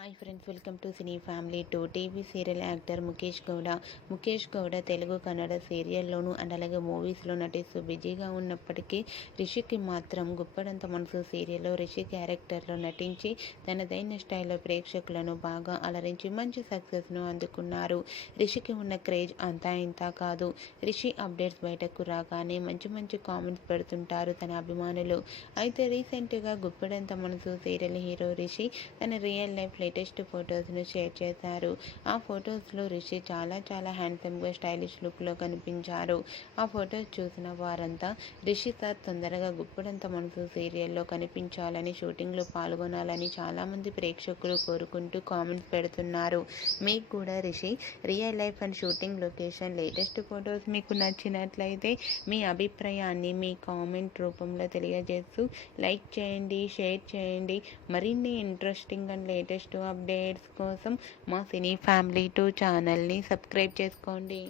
Hi friends, welcome to cine family two. TV serial actor Mukesh Gowda Telugu Kannada సీరియల్లోనూ and అలాగే మూవీస్లో నటిస్తూ బిజీగా ఉన్నప్పటికీ రిషికి మాత్రం గుప్పడంత మనసు సీరియల్లో రిషి క్యారెక్టర్లో నటించి తనదైన స్టైల్లో ప్రేక్షకులను బాగా అలరించి మంచి సక్సెస్ను అందుకున్నారు. రిషికి ఉన్న క్రేజ్ అంతా ఇంతా కాదు. రిషి అప్డేట్స్ బయటకు రాగానే మంచి కామెంట్స్ పెడుతుంటారు తన అభిమానులు. అయితే రీసెంట్గా గుప్పడంత మనసు సీరియల్ హీరో రిషి తన రియల్ లైఫ్ లేటెస్ట్ ఫొటోస్ను షేర్ చేశారు. ఆ ఫొటోస్లో రిషి చాలా హ్యాండ్సమ్గా స్టైలిష్ లుక్లో కనిపించారు. ఆ ఫొటోస్ చూసిన వారంతా రిషి సార్ తొందరగా గుప్పడంత మనసు సీరియల్లో కనిపించాలని, షూటింగ్లో పాల్గొనాలని చాలామంది ప్రేక్షకులు కోరుకుంటూ కామెంట్స్ పెడుతున్నారు. మీకు కూడా Rishi real life and shooting location latest photos మీకు నచ్చినట్లయితే మీ అభిప్రాయాన్ని మీ కామెంట్ రూపంలో తెలియజేస్తూ లైక్ చేయండి, షేర్ చేయండి. మరిన్ని ఇంట్రెస్టింగ్ అండ్ లేటెస్ట్ అప్డేట్స్ కోసం మా సినీ ఫ్యామిలీ 2 ఛానల్ని సబ్స్క్రైబ్ చేసుకోండి.